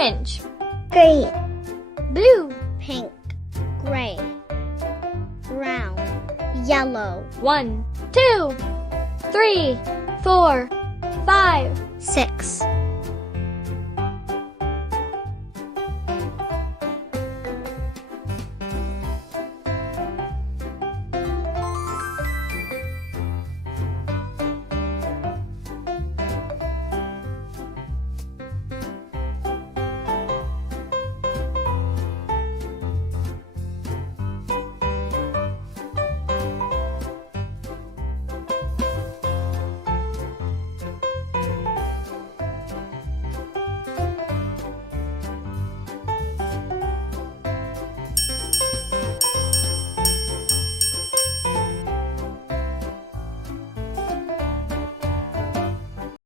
Orange. green, Blue. pink, gray, brown, yellow, 1, 2, 3, 4, 5, 6,